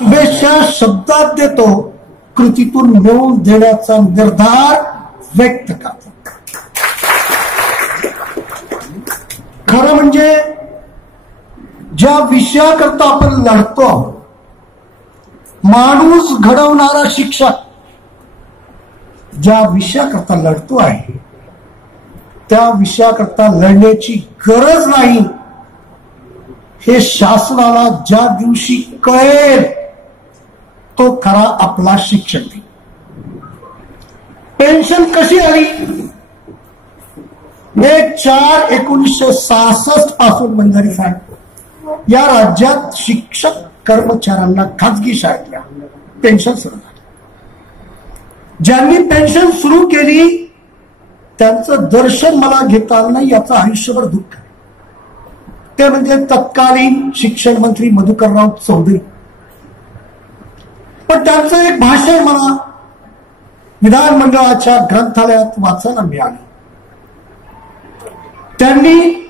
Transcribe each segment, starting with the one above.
शुभेच्छा शब्दात देतो, कृतीतून मिळवून देण्याचा निर्धार व्यक्त करतो. खरं म्हणजे ज्या विषयाकरता आपण लढतो, माणूस घडवणारा शिक्षक ज्या विषयाकरता लढतो आहे, त्या विषयाकरता लढण्याची गरज नाही हे शासनाला ज्या दिवशी कळेल तो खरा आपला शिक्षक दिन. पेन्शन कशी आली? 4/1966 पासून मंजरी साहेब या राज्यात शिक्षक कर्मचाऱ्यांना खाजगी शाळेतल्या पेन्शन सुरू झाली. ज्यांनी पेन्शन सुरू केली त्यांचं दर्शन मला घेता आलं नाही, याचं आयुष्यभर दुःख आहे. ते म्हणजे तत्कालीन शिक्षण मंत्री मधुकरराव चौधरी. पण त्यांचं एक भाषण मला विधानमंडळाच्या ग्रंथालयात वाचायला मिळालं. त्यांनी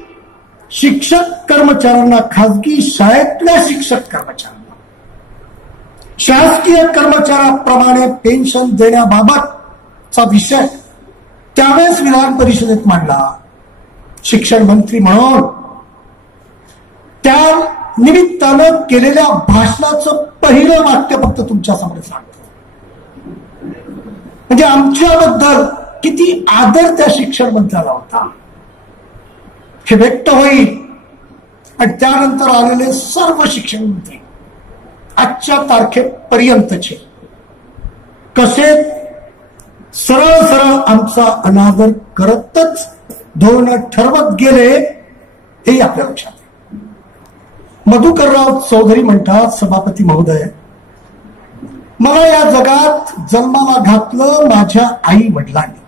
शिक्षक कर्मचाऱ्यांना, खाजगी शाळेतल्या शिक्षक कर्मचाऱ्यांना शासकीय कर्मचाऱ्याप्रमाणे पेन्शन देण्याबाबतचा विषय त्यावेळेस विधान परिषदेत मांडला. शिक्षण मंत्री म्हणून त्या निमित्तानं केलेल्या भाषणाचं पहिलं वाक्य फक्त तुमच्या समोर सांगतो. म्हणजे आमच्याबद्दल किती आदर त्या शिक्षण मंत्र्याला होता हे व्यक्त होईल. आणि त्यानंतर आलेले सर्व शिक्षण मंत्री आजच्या तारखेपर्यंतचे कसे सरळ सरळ आमचा अनादर करतच धोरण ठरवत गेले हे आपल्या लक्षात आहे. मधुकरराव चौधरी म्हणतात, सभापती महोदय, मला या जगात जन्माला घातलं माझ्या आई वडिलांनी,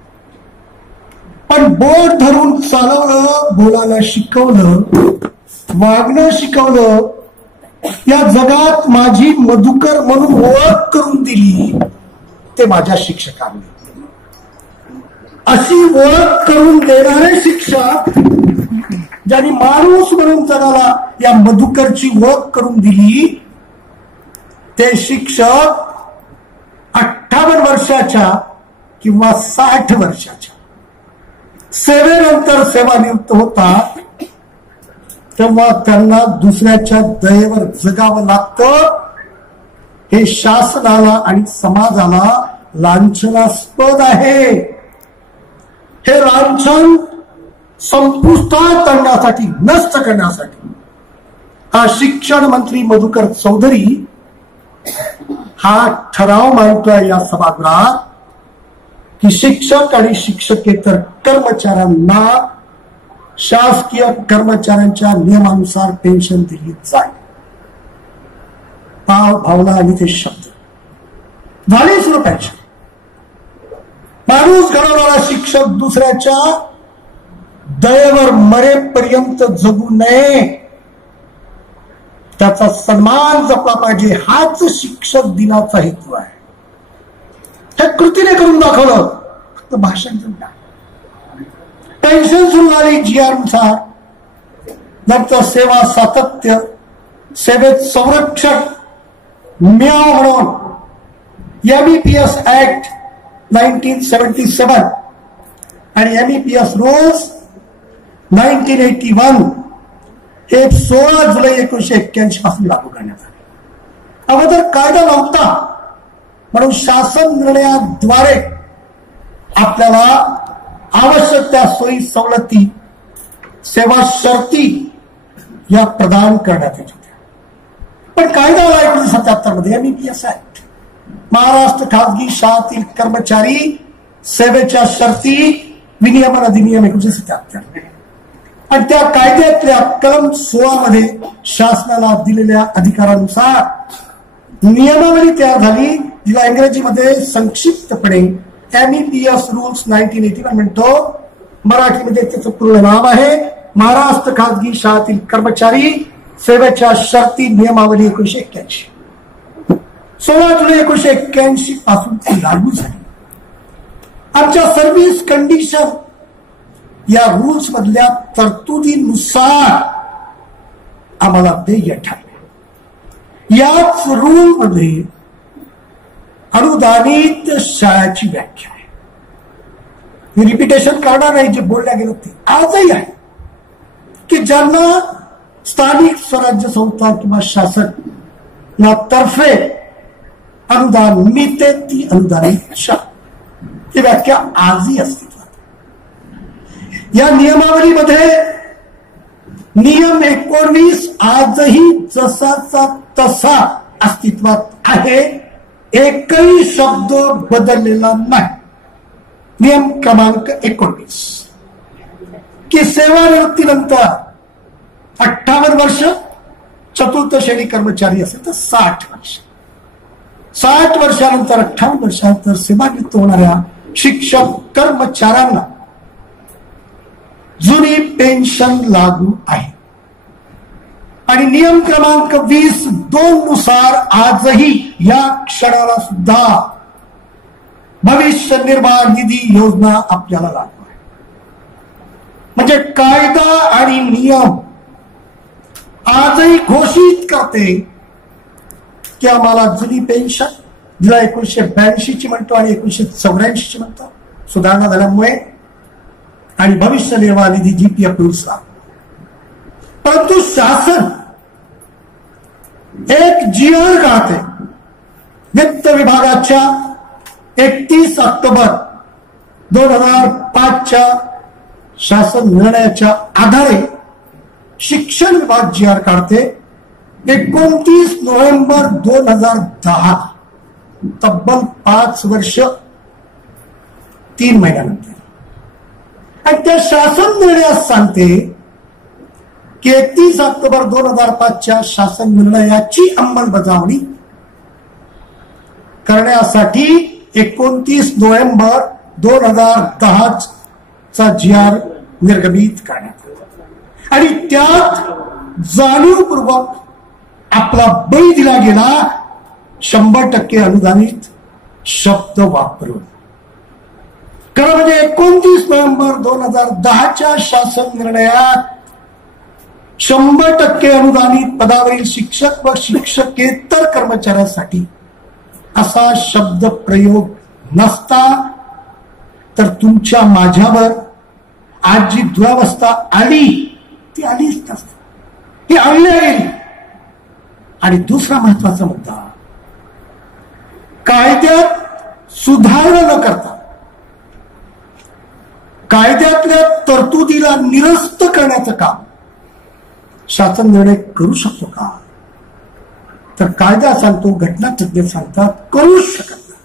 पण बोट धरून चालवलं, बोलायला शिकवलं, वागणं शिकवलं, या जगात माझी मधुकर म्हणून ओळख करून दिली ते माझ्या शिक्षकांनी. अशी ओळख करून देणारे शिक्षक ज्यांनी माणूस म्हणून जगाला या मधुकरची ओळख करून दिली, ते शिक्षक 58 वर्षाच्या किंवा 60 वर्षाच्या सेवेनंतर सेवानिवृत्त होतात, तेव्हा त्यांना दुसऱ्याच्या दयेवर जगावं लागतं. हे शासनाला आणि समाजाला लांछनास्पद आहे. हे लांछन संपुष्टात आणण्यासाठी, नष्ट करण्यासाठी हा शिक्षण मंत्री मधुकर चौधरी हा ठराव मांडतोय या सभागृहात की शिक्षक आणि शिक्षकेतर कर्मचाऱ्यांना शासकीय कर्मचाऱ्यांच्या नियमानुसार पेन्शन दिली जाईल. भावना आणि ते शब्द झाले सुरू पेन्शन. माणूस घडवणारा शिक्षक दुसऱ्याच्या दयेवर मरेपर्यंत जगू नये, त्याचा सन्मान जपला पाहिजे, हाच शिक्षक दिनाचा हेतू आहे. हे कृतीने करून दाखवलं, फक्त भाषण नाही. पेन्शन सुरू झाली GR नुसार, नंतर सेवा सातत्य, सेवेत संरक्षण मिळावं म्हणून MEPS ऍक्ट 1977 आणि MEPS रूल्स 1981 हे 16 जुलै 1981 पासून लागू करण्यात आले. अगोदर कायदा नव्हता म्हणून शासन निर्णयाद्वारे आपल्याला आवश्यक त्या सोयी सवलती, सेवा शर्ती या प्रदान करण्यात येत होत्या. पण कायदा आला 1977 मध्ये MEPS ऍक्ट, महाराष्ट्र खाजगी शाळातील कर्मचारी सेवेच्या शर्ती विनियमन अधिनियम 1977 आणि त्या कायद्यातल्या कलम 16 मध्ये शासनाला दिलेल्या अधिकारानुसार नियमावली तयार झाली, जिला इंग्रजीमध्ये संक्षिप्तपणे MEPS रूल्स 1981 म्हणतो. मराठीमध्ये त्याचं पूर्ण नाव आहे महाराष्ट्र खाजगी शाळातील कर्मचारी सेवेच्या शर्ती नियमावली 1981. 16 जुलै 1981 पासून ती लागू झाली. आमच्या सर्व्हिस कंडिशन या रूल्स मधल्या तरतुदीनुसार आम्हाला देय ठरले. याच रूल मध्ये अनुदानित शाळाची व्याख्या आहे. मी रिपिटेशन करणार नाही, जे बोलल्या गेलं ते आजही आहे की ज्यांना स्थानिक स्वराज्य संस्था किंवा शासन तर्फे अनुदान मिळते ती अनुदानित शाळा, ही व्याख्या आजही अस्तित्वात. या नियमावलीमध्ये नियम 19 आजही जसाचा तसा अस्तित्वात आहे. एकही शब्द बदललेला नाही. नियम क्रमांक 19 की सेवानिवृत्तीनंतर 58 वर्ष, चतुर्थ श्रेणी कर्मचारी असेल तर 60 वर्ष, 60 वर्षानंतर 58 वर्षानंतर सेवानिवृत्त होणाऱ्या शिक्षक कर्मचाऱ्यांना जुनी पेन्शन लागू आहे. आणि नियम क्रमांक 20(2) नुसार आजही या क्षणाला सुद्धा भविष्य निर्वाह निधी योजना आपल्याला लागू आहे. म्हणजे कायदा आणि नियम आजही घोषित करते की आम्हाला जुनी पेन्शन, जिला 1982 ची म्हणतो आणि 1984 ची म्हणतो, सुधारणा झाल्यामुळे, आणि भविष्य निर्वाह निधी जीपीएफ नुसार. परंतु शासन एक जीआर काढते. वित्त विभागाच्या 31 ऑक्टोबर 2005च्या शासन निर्णयाच्या आधारे शिक्षण विभाग जीआर काढते. 29 नोव्हेंबर 2010, तब्बल 5 वर्ष 3 महिन्यानंतर, आणि त्या शासन निर्णयात सांगते की 31 ऑक्टोबर 2005च्या शासन निर्णयाची अंमलबजावणी करण्यासाठी 29 नोव्हेंबर 2010 चा जीआर निर्गमित करण्यात आला. आणि त्यात जाणीवपूर्वक आपला बळी दिला गेला 100% अनुदानित शब्द वापरून. खरं म्हणजे 29 नोव्हेंबर 2010च्या शासन निर्णयात 100% अनुदानित पदावरील शिक्षक व शिक्षकेतर कर्मचाऱ्यांसाठी असा शब्द प्रयोग नसता तर तुमच्या माझ्यावर आज जी दुरावस्था आली ती आलीच नसते, ही आणली गेली. आणि दुसरा महत्वाचा मुद्दा, कायद्यात सुधारणा न करता कायद्यातल्या तरतुदीला निरस्त करण्याचं काम शासन निर्णय करू शकतो का? तर कायदा सांगतो, घटनातज्ञ सांगतात करू शकत नाही.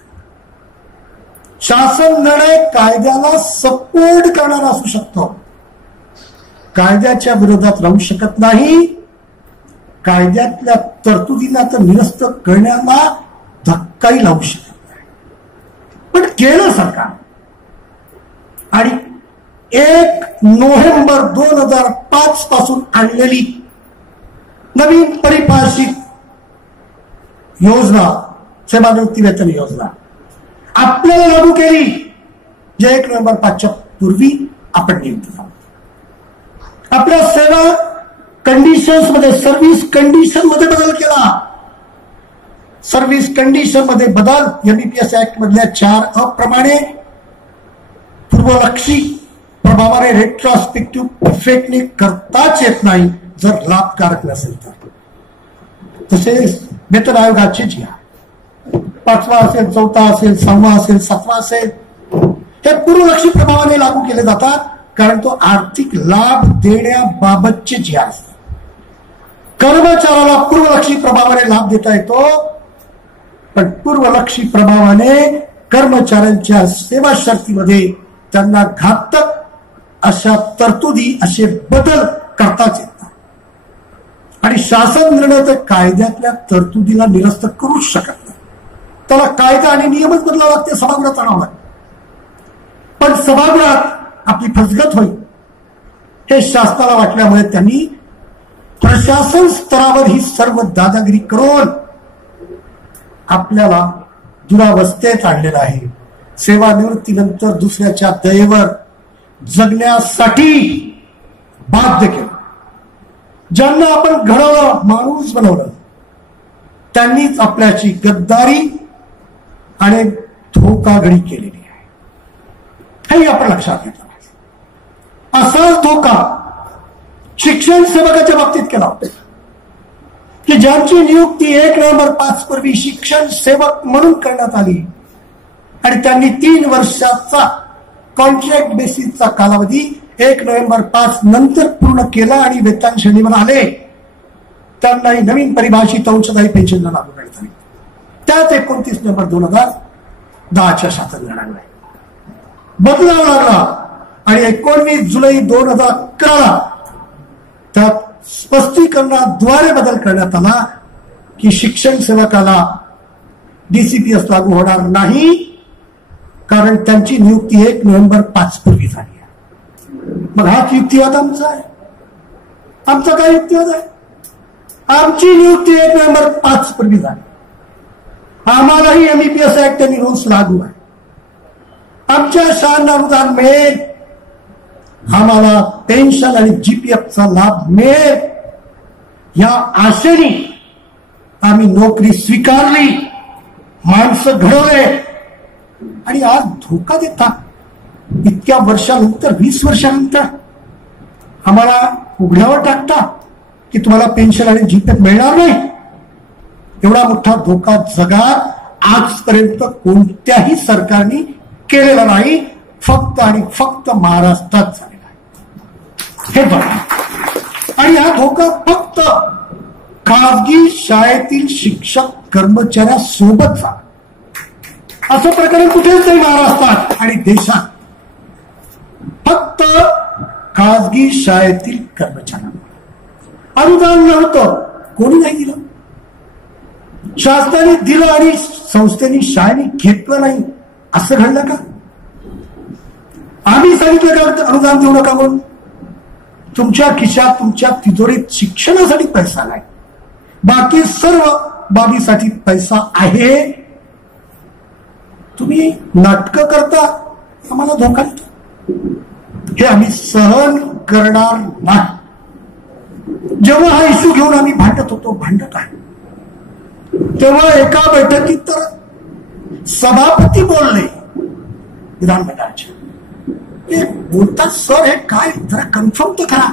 शासन निर्णय कायद्याला सपोर्ट करणारा असू शकतो, कायद्याच्या विरोधात राहू शकत नाही. कायद्यातल्या तरतुदीला तर निरस्त करण्याला धक्काही लावू शकत नाही. पण केलं सरकार. आणि 1 नोव्हेंबर 2005 पासून आणलेली नवीन परिभाषित योजना, सेवानिवृत्ती वेतन योजना आपल्याला लागू केली, जे 1 नोव्हेंबर 5च्या पूर्वी आपण नियुक्त झालो. आपल्या सेवा कंडिशन्स मध्ये, सर्व्हिस कंडिशन मध्ये बदल केला. सर्व्हिस कंडिशन मध्ये बदल एमबीपीएस ऍक्ट मधल्या 4(अ) प्रमाणे पूर्वलक्षी प्रभावाने रेट्रोस्पेक्टिव्ह इफेक्टने करताच येत नाही जर लाभकारक नसेल तर. तसेच वेतन आयोगाचे जी 5वा असेल, 4था असेल, 6वा असेल, 7वा असेल, हे पूर्वलक्षी प्रभावाने लागू केले जातात, कारण तो आर्थिक लाभ देण्याबाबतचे जे असतात. कर्मचाऱ्याला पूर्वलक्षी प्रभावाने लाभ देता येतो, पण पूर्वलक्षी प्रभावाने कर्मचाऱ्यांच्या सेवा शर्तीमध्ये त्यांना घातक अशा तरतुदी, असे बदल करताच येतात. आणि शासन निर्णय तर कायद्यातल्या तरतुदीला निरस्त करूच शकत नाही. त्याला कायदा आणि नियमच बदलावं लागते, सभागृहात आणावं लागतं. पण सभागृहात आपली फसगत होईल हे शासनाला वाटल्यामुळे त्यांनी प्रशासन स्तरावर ही सर्व दादागिरी करून आपल्याला दुरावस्थेत आणलेलं आहे. सेवानिवृत्तीनंतर दुसऱ्याच्या दयेवर जगण्यासाठी बाध्य केलं. ज्यांना आपण घडवलं, माणूस बनवलं, त्यांनीच आपल्याची गद्दारी आणि धोकाधडी केलेली आहे, हे आपण लक्षात घेतलं पाहिजे. असाच धोका शिक्षण सेवकाच्या बाबतीत केला होता की ज्यांची नियुक्ती 1 नोव्हेंबर 5 पूर्वी शिक्षण सेवक म्हणून करण्यात आली आणि त्यांनी 3 वर्षाचा कॉन्ट्रॅक्ट बेसिसचा कालावधी 1 नोव्हेंबर 5 नंतर पूर्ण केला आणि वेतन श्रेणीवर आले, त्यांनाही नवीन परिभाषित अंशदायी पेन्शनला लागू करण्यात आली. त्याच 29 नोव्हेंबर 2010च्या शासनान्वये बदलावा लागला आणि 19 जुलै 2011 त्यात स्पष्टीकरणाद्वारे बदल करण्यात आला की शिक्षण सेवकाला डीसीपीएस लागू होणार नाही, कारण त्यांची नियुक्ती 1 नोव्हेंबर 5 पूर्वी झाली आहे. मग हा युक्तिवाद आमचा आहे? आमचा काय युक्तिवाद आहे? आमची नियुक्ती 1 नोव्हेंबर 5 पूर्वी झाली, आम्हालाही एमईपीएस ऍक्ट आणि रूल्स लागू आहे, आमच्या शाळांना अनुदान मिळेल, आम्हाला पेन्शन आणि जीपीएफचा लाभ मिळेल, या आशेने आम्ही नोकरी स्वीकारली, माणसं घडवले आणि आज धोका देता इतक्या वर्षानंतर 20 वर्षानंतर आम्हाला उघड्यावर टाकता की तुम्हाला पेन्शन आणि जीपीएफ मिळणार नाही. एवढा मोठा धोका जगात आजपर्यंत कोणत्याही सरकारने केलेला नाही, फक्त आणि फक्त महाराष्ट्रात झालेला आहे. हे बघा, आणि हा धोका फक्त खासगी शाळेतील शिक्षक कर्मचाऱ्यासोबतचा, असं प्रकरण कुठेच नाही महाराष्ट्रात आणि देशात. फक्त खासगी शाळेतील कर्मचाऱ्यांना अनुदान नव्हतं, कोणी नाही दिलं, शासनाने दिलं आणि संस्थेने शाळेने घेतलं नाही, असं घडलं का? आम्ही सांगितलं का अनुदान देऊ नका म्हणून? तुमच्या खिशात, तुमच्या तिजोरीत शिक्षणासाठी पैसा नाही, बाकी सर्व बाबीसाठी पैसा आहे, तुम्ही नाटकं करता, आम्हाला धोका देता, हे आम्ही सहन करणार नाही. जेव्हा हा इश्यू घेऊन आम्ही भांडत आहे, तेव्हा एका बैठकीत तर सभापती बोलले विधानमंडळाचे, ते बोलतात सर हे काय, जरा कन्फर्म तर करा.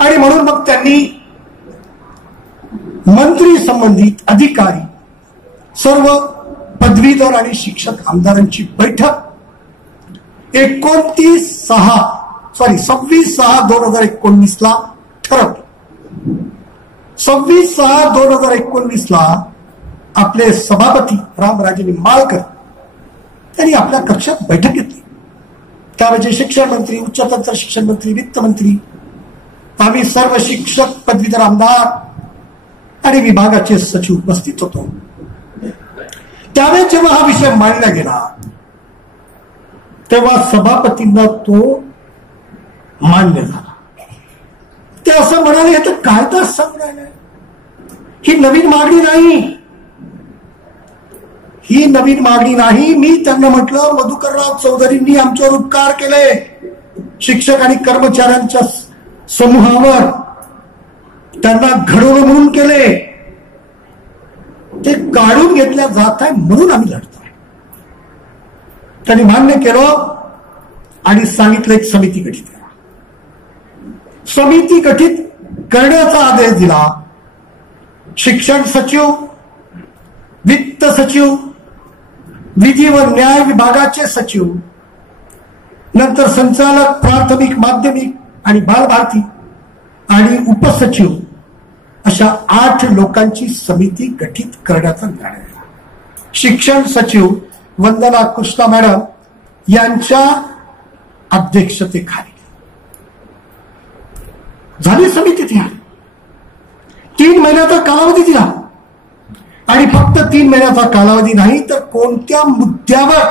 आणि म्हणून मग त्यांनी मंत्री संबंधित अधिकारी, सर्व पदवीधर आणि शिक्षक आमदारांची बैठक 26/6/2019 ठरवली. 26/6/2019 आपले सभापती रामराजे निंबाळकर त्यांनी आपल्या कक्षात बैठक घेतली. त्यावेळी शिक्षण मंत्री, उच्चतर शिक्षण मंत्री, वित्तमंत्री, आम्ही सर्व शिक्षक, पदवीधर आमदार आणि विभागाचे सचिव उपस्थित होतो. त्यावेळेस जेव्हा हा विषय मांडला गेला तेव्हा सभापतींना तो मान्य झाला. ते असं म्हणाले, हे तर कायदा सांगणार, ही नवीन मागणी नाही, ही नवीन मागणी नाही. मी त्यांना म्हटलं, मधुकरराव चौधरींनी आमच्यावर उपकार केले, शिक्षक आणि कर्मचाऱ्यांच्या समूहावर, त्यांना घडवलं म्हणून केले, ते काढून घेतल्या जात आहे म्हणून आम्ही लढतोय. त्यांनी मान्य केलं आणि सांगितलं एक समिती गठीत करा. समिती गठीत करण्याचा आदेश दिला. शिक्षण सचिव, वित्त सचिव, विधी व न्याय विभागाचे सचिव, नंतर संचालक प्राथमिक, माध्यमिक आणि बालभारती आणि उपसचिव, अशा 8 लोकांची समिती गठीत करण्याचा निर्णय झाला. शिक्षण सचिव वंदना कृष्णा मॅडम यांच्या अध्यक्षतेखाली झाली समिती तयार. 3 महिन्याचा कालावधी दिला आणि फक्त 3 महिन्याचा कालावधी नाही तर कोणत्या मुद्द्यावर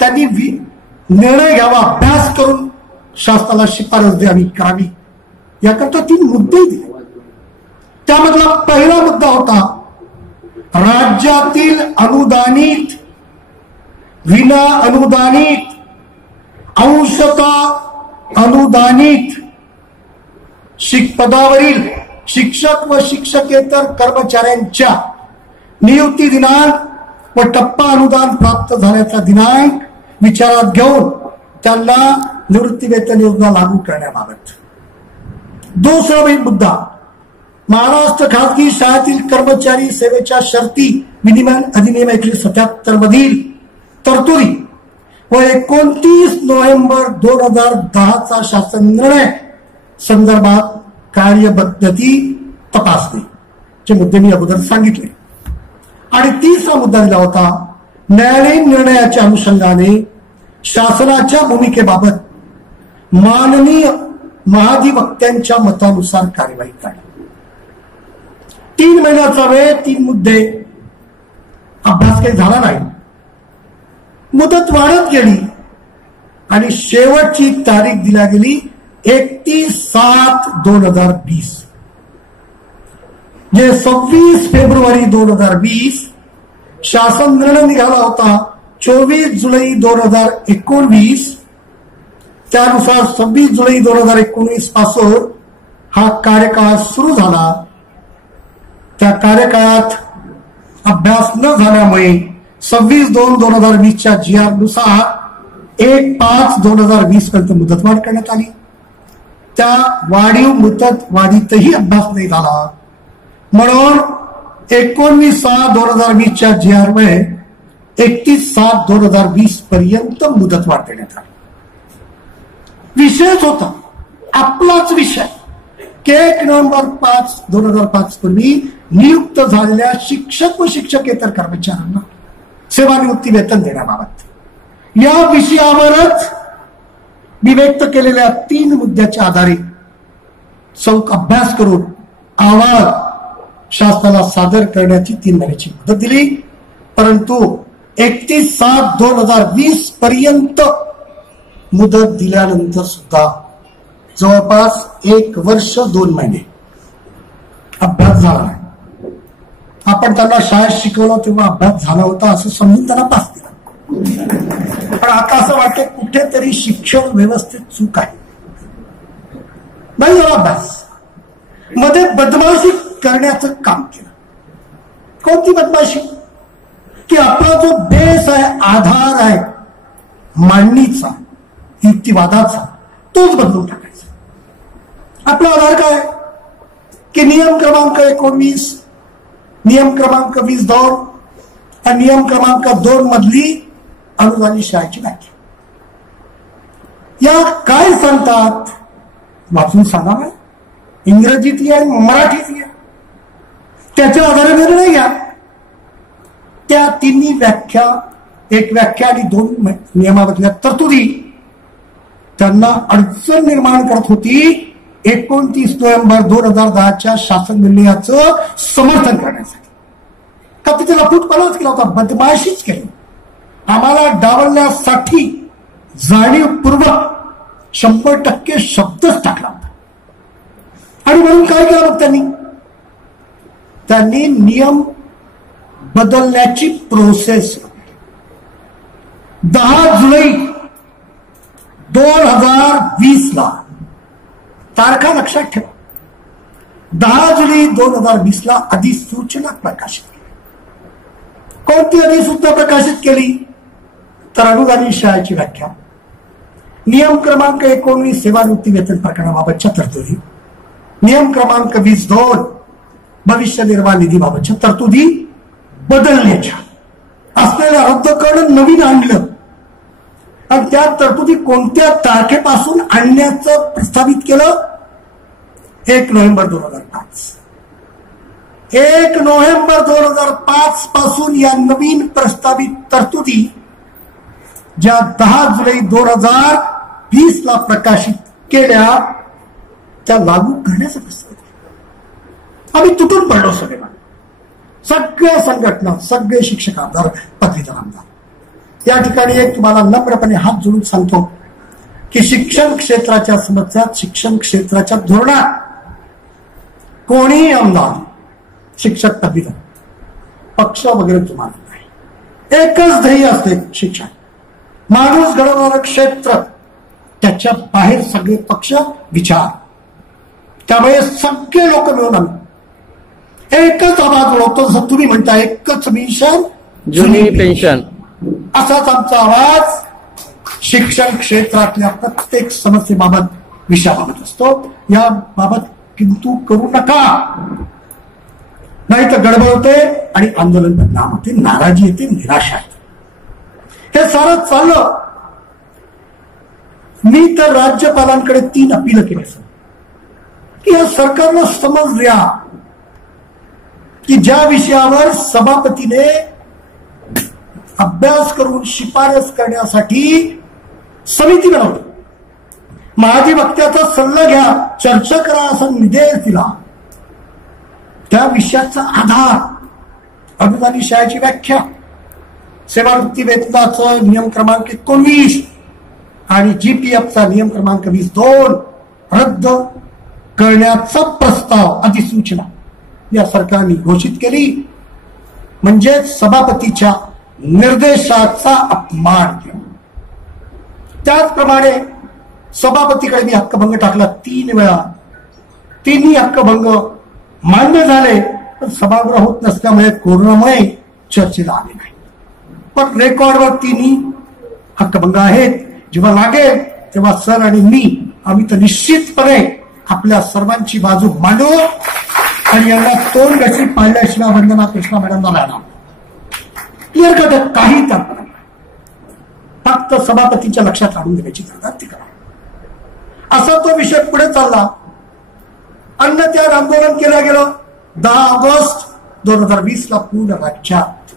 त्यांनी निर्णय घ्यावा, अभ्यास करून शासनाला शिफारस द्यावी करावी, याकरता 3 मुद्दे दिले. त्यामधला पहिला मुद्दा होता राज्यातील अनुदानित, विना अनुदानित, अंशतः अनुदानित पदावरील शिक्षक व शिक्षकेतर कर्मचाऱ्यांच्या नियुक्ती दिनांक व टप्पा अनुदान प्राप्त झाल्याचा दिनांक विचारात घेऊन त्यांना निवृत्ती वेतन योजना लागू करण्याबाबत. दुसरा मुद्दा, महाराष्ट्र खासगी शाळेतील कर्मचारी सेवेच्या शर्ती विनिमय अधिनियम 1977 मधील तरतुदी व 29 नोव्हेंबर 2010 शासन निर्णय संदर्भात कार्यपद्धती तपासणी चे मुद्दे मी अगोदर सांगितले. आणि तिसरा मुद्दा दिला होता, न्यायालयीन निर्णयाच्या अनुषंगाने शासनाच्या भूमिकेबाबत माननीय महाधिवक्त्यांच्या मतानुसार कार्यवाही करणे. 3 महिन्याचा वेळ, 3 मुद्दे, अभ्यास काही झाला नाही, मुदत वाढत गेली आणि शेवटची तारीख दिली गेली 31/7/2020. जे 26 फेब्रुवारी 2020 शासन निर्णय निघाला होता 24 जुलै 2019. त्यानुसार 26 जुलै 2019 पासून हा कार्यकाळ सुरू झाला. त्या कार्यकाळात अभ्यास न झाल्यामुळे 26/2/2020 GR नुसार 1/5/2020 पर्यंत मुदतवाढ करण्यात आली. त्या वाढीव मुदतवाढीतही अभ्यास नाही झाला म्हणून 19/6/2020 GR मध्ये 31/7/2020 पर्यंत मुदतवाढ देण्यात आली. विषयच होता आपलाच विषय की 1 नोव्हेंबर 2005 पूर्वी नियुक्त झालेल्या शिक्षक व शिक्षकेतर कर्मचाऱ्यांना सेवानिवृत्ती वेतन देण्याबाबत. या विषयावरच मी व्यक्त केलेल्या 3 मुद्द्याच्या आधारे चौक अभ्यास करून अहवाल शासनाला सादर करण्याची 3 महिन्याची मुदत दिली. परंतु 31/7/2020 पर्यंत मुदत दिल्यानंतर सुद्धा जवळपास 1 वर्ष 2 महिने अभ्यास झाला नाही. आपण त्यांना शाळेत शिकवलं तेव्हा अभ्यास झाला होता असं समजून त्यांना पास दिला. पण आता असं वाटतं कुठेतरी शिक्षण व्यवस्थेत चूक आहे. नाही झाला अभ्यास, मध्ये बदमाशी करण्याचं काम केलं. कोणती बदमाशी? की आपला जो बेस आहे, आधार आहे मांडणीचा, युक्तिवादाचा, तोच बदलून टाकायचा. आपला आधार काय? की नियम क्रमांक 19, नियम क्रमांक 20(2) आणि नियम क्रमांक 2 मधली अनुदानित शाळेची व्याख्या. या काय सांगतात वाचून सांगा. इंग्रजीत आहे, मराठीत आहे, त्याच्या आधारे निर्णय घ्या. त्या 3 व्याख्या, 1 व्याख्या आणि 2 नियमामधल्या तरतुदी त्यांना अडचण निर्माण करत होती. 29 नोव्हेंबर 2010 शासन निर्णयाचं समर्थन करण्यासाठी का तिथे लपूटपणाच केला होता, बदमाशीच केली. आम्हाला डावलण्यासाठी जाणीवपूर्वक 100% शब्दच टाकला होता. आणि म्हणून काय केलं मग त्यांनी नियम बदलण्याची प्रोसेस 10 जुलै 2020 ला, तारखा लक्षात ठेवा, 10 जुलै 2020 ला अधिसूचना प्रकाशित केली. कोणती अधिसूचना प्रकाशित केली? तर अनुदानित शाळेची व्याख्या, नियम क्रमांक 19 सेवानिवृत्ती वेतन प्रकरणाबाबतच्या तरतुदी, नियम क्रमांक 20(2) भविष्य निर्वाह निधीबाबतच्या तरतुदी बदलण्याच्या असलेल्या रद्द करून नवीन आणलं. आणि त्या तरतुदी कोणत्या तारखेपासून आणण्याचं प्रस्तावित केलं? 1 नोव्हेंबर 2005. 1 नोव्हेंबर 2005 पासून या नवीन प्रस्तावित तरतुदी ज्या 10 जुलै 2020 ला प्रकाशित केल्या त्या लागू करण्याचा प्रस्ताव. आम्ही तुटून पडलो सगळ्या संघटना, सगळे शिक्षक आमदार, पदवीधर आमदार. या ठिकाणी एक तुम्हाला नम्रपणे हात जोडून सांगतो की शिक्षण क्षेत्राच्या समस्यात, शिक्षण क्षेत्राच्या धोरणात कोणीही आमदार, शिक्षक, पदवीधर, पक्ष वगैरे तुम्हाला नाही. एकच ध्येय असते शिक्षण. माणूस घडवणारं क्षेत्र, त्याच्या बाहेर सगळे पक्ष, विचार, त्यामुळे सगळे लोक मिळून आम्ही एकच आवाज ओळखतो, जसं तुम्ही म्हणता एकच मिशन जुनी पेन्शन, असाच आमचा आवाज शिक्षण क्षेत्रातल्या प्रत्येक समस्येबाबत, विषयाबाबत असतो. या बाबत किंतु करू नका, नाही तर गडबड होते आणि आंदोलन बदनाम होते, नाराजी येते, निराशा येते. हे सारं चाललं. मी तर राज्यपालांकडे 3 अपील केली की या सरकारला समज द्या की ज्या विषयावर सभापतीने अभ्यास करून शिफारस करण्यासाठी समिती बनवली, महाधिवक्त्याचा सल्ला घ्या, चर्चा करा असा निर्देश दिला, त्या विषयाचा आधार अनुदानित शाळेची व्याख्या, सेवानिवृत्ती वेतनाचं नियम क्रमांक 19 आणि जीपीएफचा नियम क्रमांक 22 रद्द करण्याचा प्रस्ताव अधिसूचना या सरकारने घोषित केली. म्हणजे सभापतीच्या निर्देशाचा अपमान केला. त्याचप्रमाणे सभापतीकडे मी हक्कभंग टाकला 3 वेळा. 3ही हक्कभंग मान्य झाले, पण सभागृह होत नसल्यामुळे कोरोनामुळे चर्चेला आले नाही. पण रेकॉर्डवर 3ही हक्कभंग आहेत. जेव्हा लागेल तेव्हा सर आणि मी आम्ही तर निश्चितपणे आपल्या सर्वांची बाजू मांडू आणि यांना तोंड गशी पाळल्याशिवाय वंदना कृष्णा मॅडमला राहणार क्लिअर कट. काही तात्पर्य नाही, फक्त सभापतीच्या लक्षात आणून देण्याची गरज ती करा. असा तो विषय पुढे चालला. अन्नत्याग आंदोलन केलं गेलं. 10 ऑगस्ट 2020 पूर्ण राज्यात.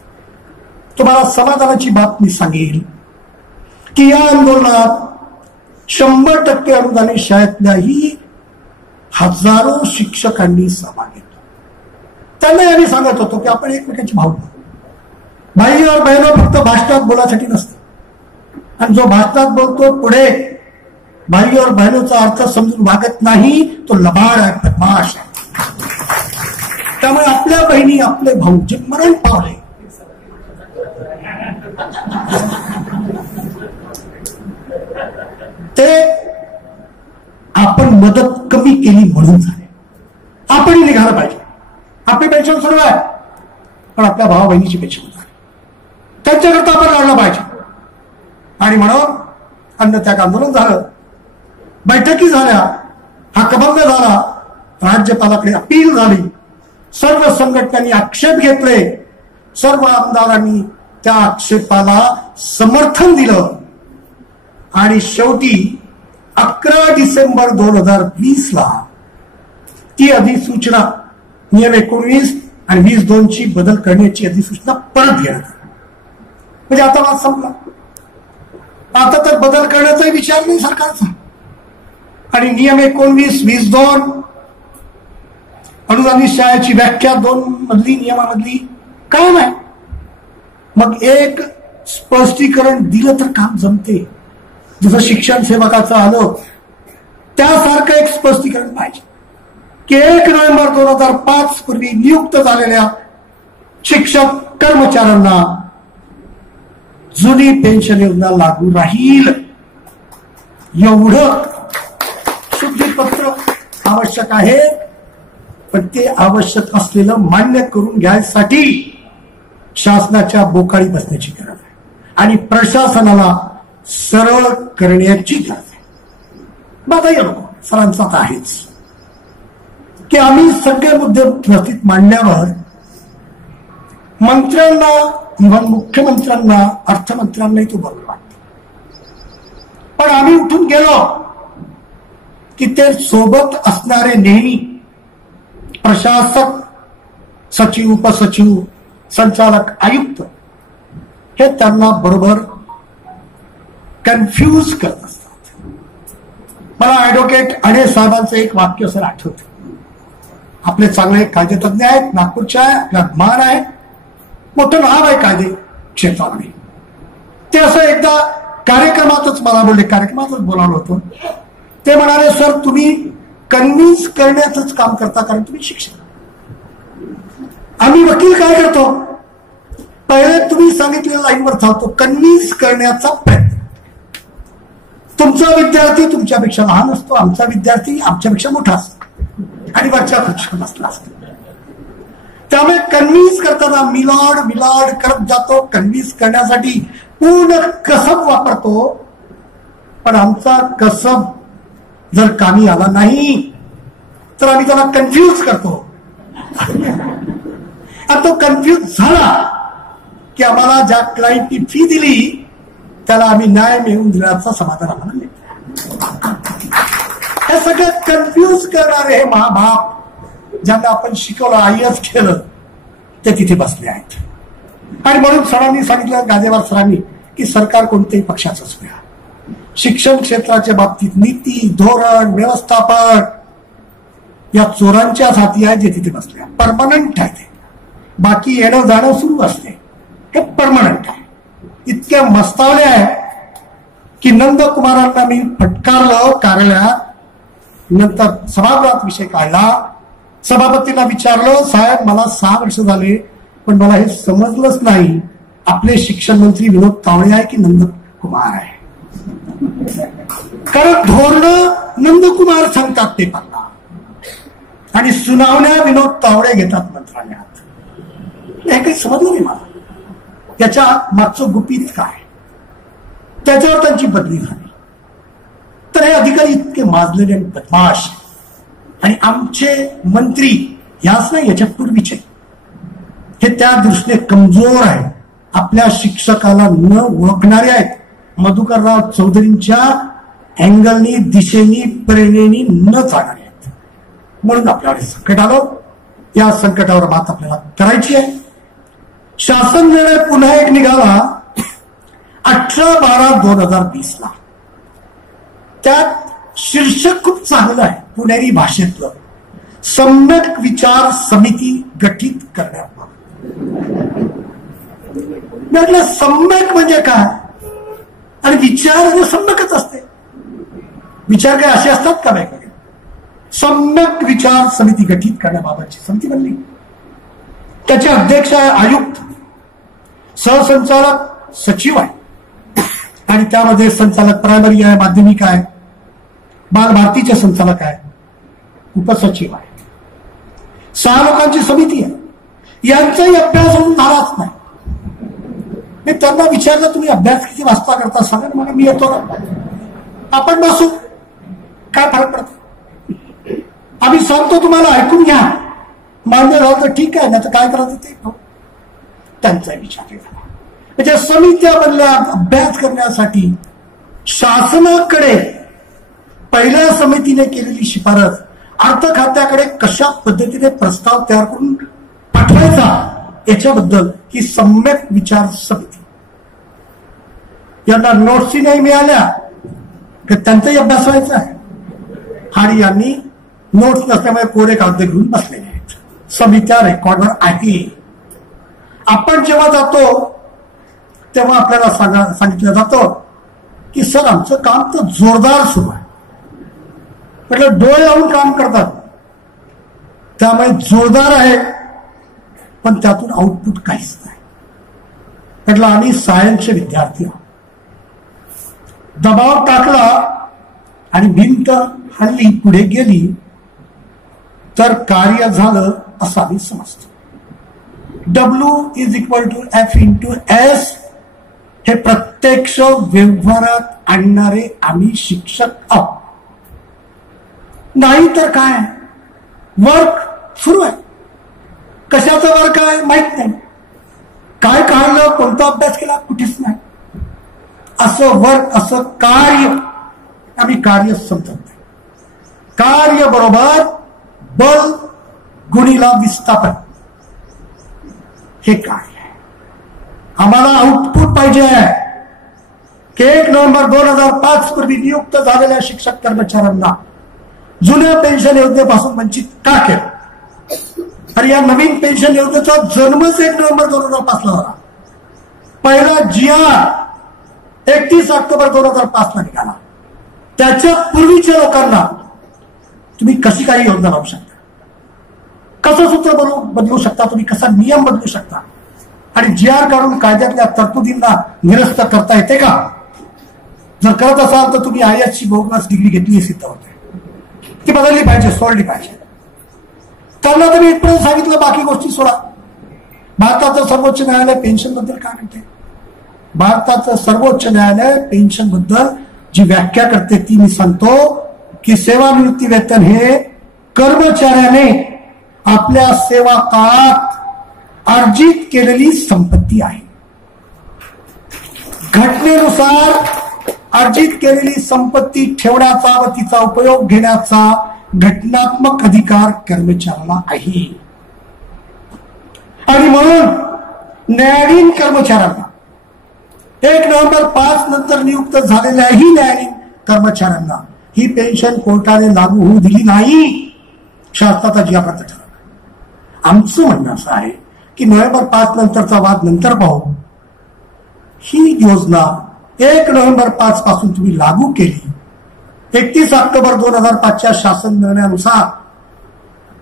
तुम्हाला समाधानाची बातमी सांगेल की या आंदोलनात 100% अनुदानित शाळेतल्याही हजारो शिक्षकांनी सहभाग घेतला. त्यांना आम्ही सांगत होतो की आपण एकमेकांची भावना, भाई और बहनों, फक्त भाषणात बोलासाठी नसते. आणि जो भाषणात बोलतो पुढे भाई और बहनोचा अर्थ समजून वागत नाही, तो लबाड आहे, बदमाश आहे. त्यामुळे आपल्या बहिणी, आपले भाऊ जे मरण पावले, ते आपण मदत कमी केली म्हणून झाले. आपणही निघालं पाहिजे. आपली पेन्शन सुरू आहे, पण आपल्या भावा बहिणीची पेन्शन झाली, त्यांच्याकरता आपण लढलं पाहिजे. आणि म्हणून अन्नत्याग आंदोलन झालं, बैठकी झाल्या, हक्कभंग झाला, राज्यपालाकडे अपील झाली, सर्व संघटनांनी आक्षेप घेतले, सर्व आमदारांनी त्या आक्षेपाला समर्थन दिलं आणि शेवटी 11 डिसेंबर 2020 ती अधिसूचना नियम 19 आणि 20(2) बदल करण्याची अधिसूचना परत घेण्यात आली. म्हणजे आता वाद संपला. आता तर बदल करण्याचाही विचार नाही सरकारचा. आणि नियम 19, 20(2) अनुदानित शाळेची व्याख्या 2 मधली नियमामधली कायम आहे. मग एक स्पष्टीकरण दिलं तर काम जमते. जसं शिक्षण सेवकाचं आलं त्यासारखं एक स्पष्टीकरण पाहिजे की 1 नोव्हेंबर 2005 पूर्वी नियुक्त झालेल्या शिक्षक कर्मचाऱ्यांना जुनी पेन्शन योजना लागू राहील. एवढं शुद्धीपत्र आवश्यक आहे. पण ते आवश्यक असलेलं मान्य करून घ्यायसाठी शासनाच्या बोकाळी बसण्याची गरज आहे आणि प्रशासनाला सरळ करण्याची गरज आहे. बाधाही नको, सरांचा तर आहेच की आम्ही सगळे मुद्दे व्यवस्थित मांडल्यावर मंत्र्यांना, इव्हन मुख्यमंत्र्यांना, अर्थमंत्र्यांनाही तो बरोबर वाटतो. पण आम्ही उठून गेलो की ते सोबत असणारे नेहमी प्रशासक, सचिव, उपसचिव, संचालक, आयुक्त हे त्यांना बरोबर कन्फ्यूज करत असतात. मला ऍडव्होकेट अणे साहेबांचं एक वाक्य सर आठवतं. आपले चांगले कायदेतज्ञ आहेत, नागपूरचे आहे, आपला मान आहे, मोठं नाव आहे कायदे क्षेत्रामध्ये. ते असं एकदा कार्यक्रमातच मला बोलले, कार्यक्रमातच बोलावलं होतं. ते म्हणाले, सर तुम्ही कन्व्हिन्स करण्याचंच काम करता, कारण तुम्ही शिक्षक. आम्ही वकील काय करतो, पहिले तुम्ही सांगितलेल्या लाईनवर चालतो, कन्व्हिन्स करण्याचा प्रयत्न. तुमचा विद्यार्थी तुमच्यापेक्षा लहान असतो, आमचा विद्यार्थी आमच्यापेक्षा मोठा असतो. आणि वरच्या खुर्चीवर बसला असतो. त्यामुळे कन्व्हिन्स करताना मिलॉर्ड करत जातो. कन्व्हिन्स करण्यासाठी पूर्ण कसब वापरतो. पण आमचा कसब जर कामी आला नाही तर आम्ही त्याला कन्फ्यूज करतो. आणि तो कन्फ्यूज झाला की आम्हाला ज्या क्लायंटनी फी दिली त्याला आम्ही न्याय मिळवून दिल्याचं समाधान आम्हाला मिळतं. हे सगळं कन्फ्यूज करणारे हे महाभाप ज्यांना आपण शिकवलं, आयएस केलं, ते तिथे बसले आहेत. आणि म्हणून सरांनी सांगितलं, गाजेवार सरांनी, की सरकार कोणत्याही पक्षाचं असू द्या, शिक्षण क्षेत्राच्या बाबतीत नीती, धोरण, व्यवस्थापन या चोरांच्याच हाती आहे जे तिथे बसले. परमनंट आहे ते. बाकी येणं जाणं सुरू असते. हे परमनंट आहे. इतक्या मस्तावले आहे की नंदकुमारांना मी फटकारलं कार्यालयात. नंतर सभागृहात विषय काढला. सभापतींना विचारलं, साहेब मला 6 वर्ष झाले पण मला हे समजलंच नाही आपले शिक्षण मंत्री विनोद तावडे आहे की नंदकुमार आहे. कारण धोरण नंदकुमार सांगतात पेपरला आणि सुनावण्या विनोद तावडे घेतात मंत्रालयात. हे काही समजलं नाही मला. त्याच्या मागचं गुपित काय, त्याच्यावर त्यांची बदली झाली. तर हे अधिकारी इतके माजलेले आणि बदमाश. आणि आमचे मंत्री ह्याच नाही, याच्या पूर्वीचे, हे त्या दृष्टीने कमजोर आहे. आपल्या शिक्षकाला न ओळखणारे आहेत. मधुकरराव चौधरींच्या अँगलनी, दिशेनी, प्रेरणेनी न जाणारे आहेत. म्हणून आपल्यावर संकट आलं. या संकटावर मात आपल्याला करायची आहे. शासन निर्णय पुन्हा एक निघाला 18/12/2020 त्यात शीर्षक खूप चांगलं आहे, पुणेरी भाषेतलं, सम्यक विचार समिती गठीत करण्याबाबत. म्हटलं सम्यक म्हणजे काय, आणि विचार म्हणजे सम्यकच असते. विचार काय असे असतात का वेगवेगळे? सम्यक विचार समिती गठीत करण्याबाबतची समिती बनली. त्याचे अध्यक्ष आहे आयुक्त, सहसंचालक सचिव आहे, आणि त्यामध्ये संचालक प्रायमरी आहे, माध्यमिक आहे, बालभारतीचे संचालक आहे, उपसचिव आहे. 6 लोकांची समिती आहे. यांचाही अभ्यास होऊन झालाच नाही. मी त्यांना विचारलं, तुम्ही अभ्यास किती वाजता करता सांगा ना. मला मी येतो ना, आपण बसू, काय फरक पडतो. आम्ही सांगतो तुम्हाला, ऐकून घ्या, मान्य झालं तर ठीक आहे, नाही तर काय करायचं ते. त्यांचा विचार झाला. म्हणजे समित्या बनल्या अभ्यास करण्यासाठी. शासनाकडे पहिल्या समितीने केलेली शिफारस अर्थ खात्याकडे कशा पद्धतीने प्रस्ताव तयार करून पाठवायचा याच्याबद्दल ही सम्यक विचार समिती. यांना नोट्सही नाही मिळाल्या की त्यांचाही अभ्यास व्हायचा आहे. आणि यांनी नोट्स नसल्यामुळे कोरे कागद घेऊन बसलेले आहेत. समित्या रेकॉर्डवर आहे. आपण जेव्हा जातो तेव्हा आपल्याला सांगितलं जातं की सर आमचं काम तर जोरदार सुरू आहे. म्हटलं डोळे लावून काम करतात, त्यामुळे जोरदार आहे, पण त्यातून आउटपुट काहीच नाही. म्हटलं आम्ही सायन्सचे विद्यार्थी आहोत. दबाव टाकला आणि भिंत हल्ली पुढे गेली तर कार्य झालं असं आम्ही समजतो. W=F×S हे प्रत्यक्ष व्यवहारात आणणारे आम्ही शिक्षक आहोत. नाही तर काय, वर्क सुरू आहे. कशाचं वर्क आहे माहित नाही, काय काढलं, कोणता अभ्यास केला, कुठेच नाही. असं वर्क, असं कार्य आम्ही कार्य समजत नाही. कार्य बरोबर बल गुणीला विस्थापन हे कार्य आहे. आम्हाला आउटपुट पाहिजे आहे की 1 नोव्हेंबर 2005 पूर्वी नियुक्त झालेल्या शिक्षक कर्मचाऱ्यांना जुन्या पेन्शन योजनेपासून वंचित का केलं. आणि या नवीन पेन्शन योजनेचा जन्मच 1 नोव्हेंबर 2005 ला झाला. पहिला GR 31 ऑक्टोबर 2005 ला निघाला. त्याच्या पूर्वीच्या लोकांना तुम्ही कशी काही योजना लावू शकता, कसं सूत्र बदलू शकता, तुम्ही कसा नियम बदलू शकता, आणि GR काढून कायद्यातल्या तरतुदींना निरस्त करता येते का? जर करत असाल तर तुम्ही IAS ची बोगस डिग्री घेतली सिद्ध होते. ती बदलली पाहिजे, सोडली पाहिजे. त्यांना तरी इथपर्यंत सांगितलं, बाकी गोष्टी सोडा. भारताचं सर्वोच्च न्यायालय पेन्शन बद्दल काय म्हणते? भारताचं सर्वोच्च न्यायालय पेन्शन बद्दल जी व्याख्या करते ती मी सांगतो की सेवानिवृत्ती वेतन हे कर्मचाऱ्याने आपल्या सेवा काळात अर्जित केलेली संपत्ती आहे. घटनेनुसार अर्जित केलेली संपत्ती ठेवण्याचा व तिचा उपयोग घेण्याचा घटनात्मक अधिकार कर्मचाऱ्याला आहे. आणि म्हणून न्यायाधीन कर्मचाऱ्यांना 1 नोव्हेंबर 5 नंतर नियुक्त झालेल्याही न्यायाधीन कर्मचाऱ्यांना ही पेन्शन कोर्टाने लागू होऊ दिली नाही. शासनाचा जियाप्रत ठरवला. आमचं म्हणणं असं आहे की नोव्हेंबर 5 नंतरचा वाद नंतर पाहू. ही योजना 1 नोव्हेंबर 5 पासून तुम्ही लागू केली. 31 ऑक्टोबर 2005च्या शासन निर्णयानुसार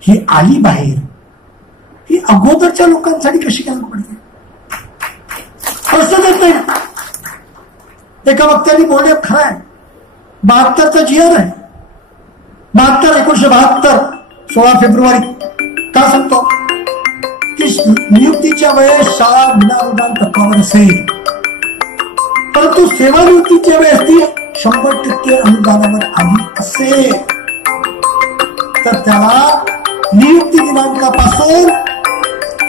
ही आली बाहेर. ही अगोदरच्या लोकांसाठी कशी लागू पडते? प्रश्न येत नाही. एका वक्त्यांनी बोलणे खरं आहे. 72चा GR आहे. 1972 16 फेब्रुवारी का सांगतो की नियुक्तीच्या वेळेस शाळा विनाअनुदान तत्वावर असेल, परंतु सेवानिवृत्तीच्या वेळेस ती 100% अनुदानावर आली असेल तर त्याला नियुक्ती दिनांकापासून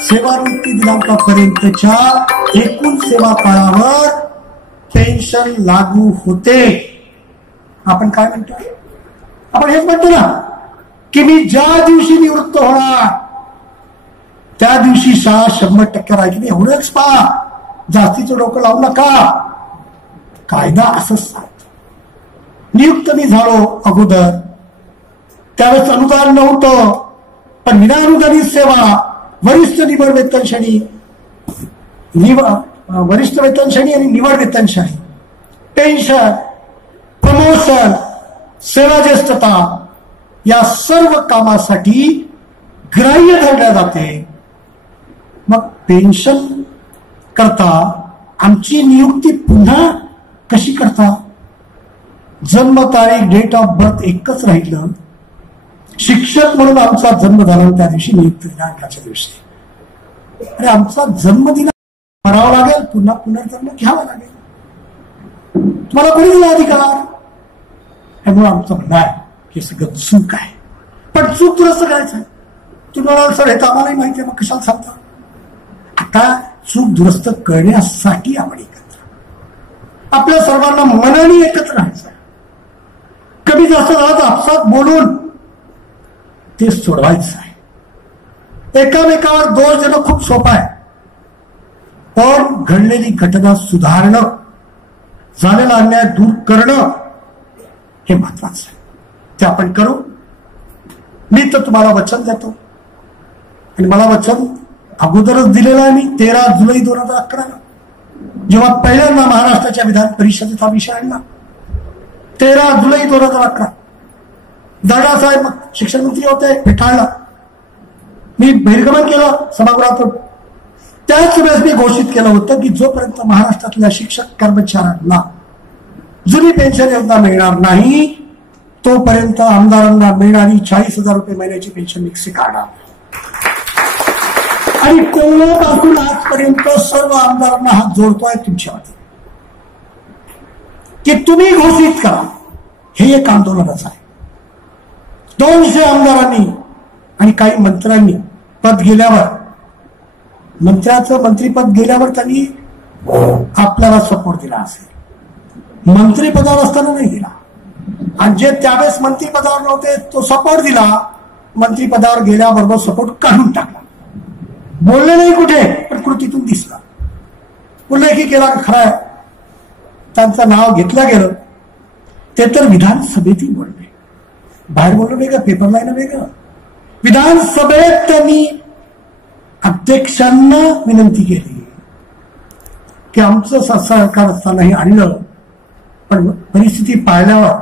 सेवानिवृत्ती दिनांकापर्यंतच्या एकूण सेवा काळावर पेन्शन लागू होते. आपण काय म्हणतो? आपण हेच म्हणतो ना की मी ज्या दिवशी निवृत्त होणार त्या दिवशी शाळा 100% राहिली. एवढंच पहा, जास्तीचं डोकं लावू नका. कायदा असंच सांगतो. नियुक्त मी झालो अगोदर, त्यावेळेस अनुदान नव्हतं, पण विनाअनुदानित सेवा, वरिष्ठ निवड वेतन श्रेणी, वरिष्ठ वेतन श्रेणी आणि निवड वेतन श्रेणी, पेन्शन, प्रमोशन, सेवा ज्येष्ठता या सर्व कामासाठी ग्राह्य धरल्या जाते. मग पेन्शन करता आमची नियुक्ती पुन्हा कशी करता? जन्मतारीख, डेट ऑफ बर्थ एकच राहिलं. शिक्षक म्हणून आमचा जन्म झाला त्या दिवशी, नियुक्ती दिनांकाच्या दिवशी. अरे आमचा जन्मदिन करावा लागेल, पुन्हा पुनर्जन्म घ्यावा लागेल. तुम्हाला कोणी दिला अधिकार? त्यामुळे आमचं म्हणणं आहे की सगळं चूक आहे. पण चूक दुरुस्त करायचं. तुम्हाला सर हे तर आम्हालाही माहिती आहे, मग कशाला सांगता? आता चूक दुरुस्त करण्यासाठी आपण एकत्र, आपल्या सर्वांना मनाने एकत्र राहायचं. कमी जास्त झालं तर आपसात बोलून ते सोडवायचं आहे. एकामेकावर दोष देणं खूप सोपं आहे, पण घडलेली घटना सुधारणं, झालेला अन्याय दूर करणं हे महत्वाचं आहे. ते आपण करू. मी तर तुम्हाला वचन देतो आणि मला वचन अगोदरच दिलेलं आहे. मी 13 जुलै 2011 जेव्हा पहिल्यांदा महाराष्ट्राच्या विधान परिषदेत हा विषय आणला, 13 जुलै 2011 दादासाहेब शिक्षण मंत्री होते, फेटाळला. मी बहिर्गमन केलं सभागृहातून. त्याच वेळेस मी घोषित केलं होतं की जोपर्यंत महाराष्ट्रातल्या शिक्षक कर्मचाऱ्यांना जुनी पेन्शन योजना मिळणार नाही तोपर्यंत आमदारांना मिळणारी 40,000 रुपये महिन्याची पेन्शन मिक्सी काढणार. आणि तेव्हापासून आजपर्यंत सर्व आमदारांना हात जोडतोय तुमच्यावर की तुम्ही घोषित करा. हे एक आंदोलनच आहे. 200 आमदारांनी आणि काही मंत्र्यांनी पद गेल्यावर, मंत्र्याचं मंत्रीपद गेल्यावर त्यांनी आपल्याला सपोर्ट दिला असेल. मंत्रीपदावर असताना नाही दिला. आणि जे त्यावेळेस मंत्रीपदावर नव्हते तो सपोर्ट दिला. मंत्रीपदावर गेल्याबरोबर सपोर्ट काढून टाकला. बोलले नाही कुठे, पण कृतीतून दिसला. उल्लेखही केला खरा आहे. त्यांचं नाव घेतलं गेलं. ते तर विधानसभेतही बोलले, बाहेर बोलणं वेगळं, पेपरला येणं वेगळं. विधानसभेत त्यांनी अध्यक्षांना विनंती केली की आमचं सरकार असतानाही आणलं, पण परिस्थिती पाहिल्यावर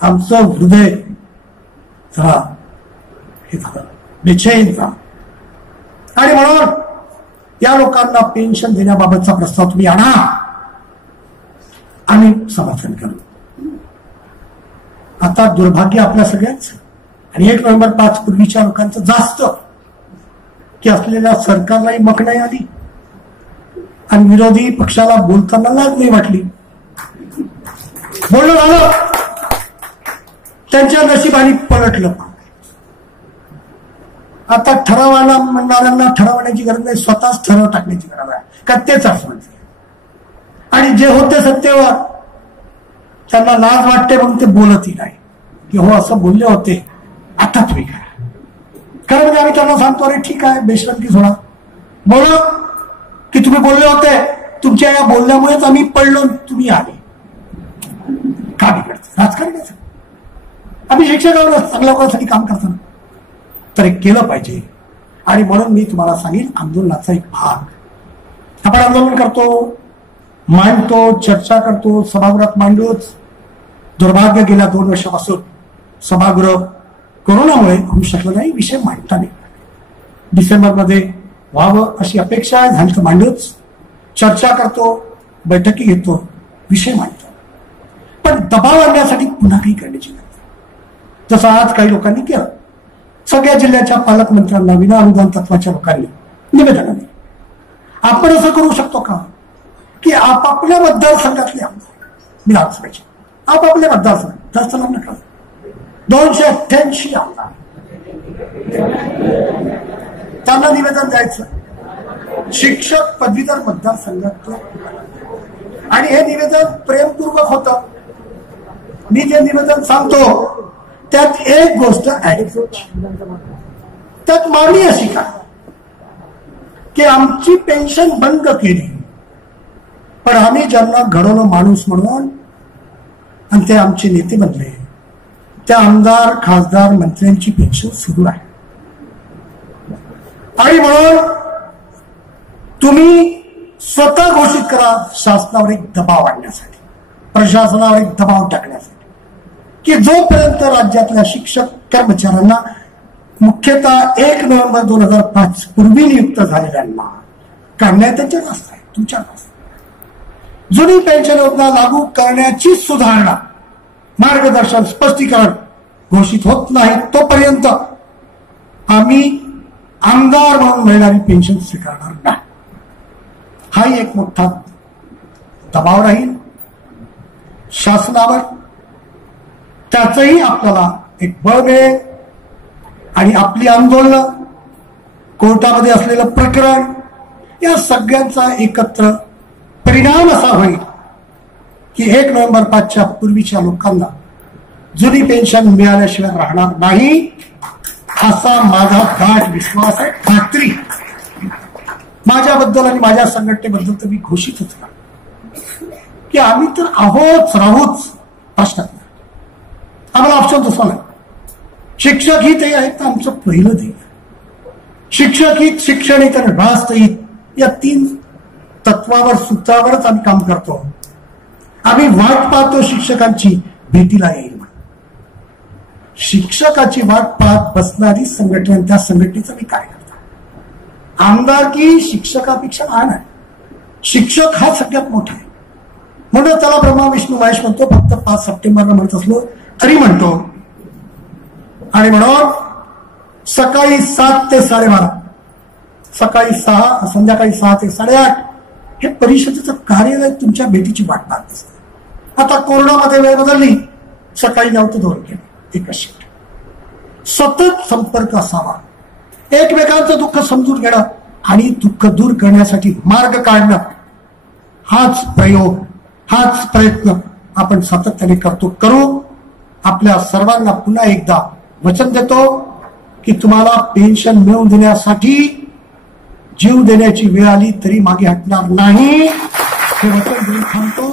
आमचं हृदय जरा हे झालं, बेचैन झालं. आणि म्हणून या लोकांना पेन्शन देण्याबाबतचा प्रस्ताव तुम्ही आणा, आम्ही समर्थन करू. आता दुर्भाग्य आपल्या सगळ्यांचं आणि 1 नोव्हेंबर 5 पूर्वीच्या लोकांचं जास्त की असलेल्या सरकारलाही मक नाही आली आणि विरोधी पक्षाला बोलताना लाज नाही वाटली. बोलणं झालं, त्यांच्या नशिबाने पलटलं. आता ठरावाला म्हणणाऱ्यांना ठरवण्याची गरज नाही, स्वतःच ठराव टाकण्याची गरज आहे. का तेच असं म्हणते. आणि जे होते सत्तेवर त्यांना लाज वाटते म्हणून ते बोलतही नाही की हो असं बोलले होते, आता तुम्ही करा. कारण म्हणजे आम्ही त्यांना सांगतो अरे ठीक आहे, बेशरमकी सोडा, बोला की तुम्ही बोलले होते, तुमच्या या बोलण्यामुळेच आम्ही पडलो, तुम्ही आले. का बिघडतं राजकारणाचं? आम्ही शिक्षकांना चांगल्या लोकांसाठी काम करताना तर एक केलं पाहिजे. आणि म्हणून मी तुम्हाला सांगेन, आंदोलनाचा एक भाग आपण आंदोलन करतो, मांडतो, चर्चा करतो, सभागृहात मांडूच. दुर्भाग्य गेल्या 2 वर्षापासून सभागृह कोरोनामुळे होऊ शकलं नाही, विषय मांडता नाही. डिसेंबरमध्ये व्हावं अशी अपेक्षा आहे, झाली तर मांडूच. चर्चा करतो, बैठकी घेतो, विषय मांडतो. पण दबाव आणण्यासाठी पुन्हा काही करण्याची गरज आहे. जसं आज काही लोकांनी केलं, सगळ्या जिल्ह्याच्या पालकमंत्र्यांना विना अनुदान तत्वाच्या लोकांनी निवेदन दिले. आपण असं करू शकतो का की आपापल्या मतदारसंघातले आमदार, विधानसभेचे आपापल्या मतदारसंघात जास्त लांब नका, 288 आमदार, त्यांना निवेदन द्यायचं. शिक्षक पदवीधर मतदारसंघातलं. आणि हे निवेदन प्रेमपूर्वक होतं. मी जे निवेदन सांगतो त्यात एक गोष्ट ऍड त्यात मागणी अशी का की आमची पेन्शन बंद केली, पण आम्ही ज्यांना घडवलं माणूस म्हणून आणि ते आमचे नेते बनले, त्या आमदार, खासदार, मंत्र्यांची पेन्शन सुरू आहे. आणि म्हणून तुम्ही स्वतः घोषित करा शासनावर एक दबाव आणण्यासाठी, प्रशासनावर एक दबाव टाकण्यासाठी की जोपर्यंत राज्यातल्या शिक्षक कर्मचाऱ्यांना मुख्यतः 1 नोव्हेंबर 2005 पूर्वी नियुक्त झालेल्यांना काढण्यात त्यांच्या रास्त आहे, तुमच्या रास्त. जुनी पेन्शन योजना लागू करण्याची सुधारणा, मार्गदर्शन, स्पष्टीकरण घोषित होत नाही तोपर्यंत आम्ही आमदार म्हणून मिळणारी पेन्शन स्वीकारणार नाही. हाही एक मोठा दबाव राहील शासनावर. त्याचंही आपल्याला एक बळ मिळेल. आणि आपली आंदोलन, कोर्टामध्ये असलेलं प्रकरण, या सगळ्यांचा एकत्र परिणाम असा होईल की 1 नोव्हेंबर 5च्या पूर्वीच्या लोकांना जुनी पेन्शन मिळाल्याशिवाय राहणार नाही, असा माझा गाढ विश्वास आहे. खात्री माझ्याबद्दल आणि माझ्या संघटनेबद्दल तर मी घोषितच करा की आम्ही तर आहोच, राहूच, प्रश्न नाही. आम्हाला ऑप्शन दुसरा नाही. शिक्षक हित हे आहे तर आमचं पहिलं ध्येय. शिक्षक हित, शिक्षण हित आणि राष्ट्रहित या 3 तत्वावर, सूत्रावरच आम्ही काम करतो. आम्ही वाट पाहतो शिक्षकांची भेटीला येईल. शिक्षकाची वाट पाहत बसणारी संघटना, त्या संघटनेचं मी काय करतो. आमदारकी शिक्षकापेक्षा लहान आहे. शिक्षक हा सगळ्यात मोठा आहे. म्हणून त्याला ब्रह्मा विष्णू महेश म्हणतो. फक्त 5 सप्टेंबरला म्हणत असलो तरी म्हणतो. आणि म्हणून सकाळी 7 ते 12:30, सकाळी 6, संध्याकाळी 6 ते 8:30 हे परिषदेचं कार्यालय तुमच्या भेटीची वाट पाहत असतं. आता कोरोनामध्ये वेळ बदलली, सकाळी 9 ते 2 केली, एकच शिफ्ट. सतत संपर्क असावा, एकमेकांचं दुःख समजून घेणं आणि दुःख दूर करण्यासाठी मार्ग काढणं, हाच प्रयोग, हाच प्रयत्न आपण सातत्याने करू. आपल्या सर्वांना पुन्हा एकदा वचन देतो की तुम्हाला पेन्शन मिळवून देण्यासाठी जीव देण्याची वेळ आली तरी मागे हटणार नाही, हे वचन देऊन थांबतो.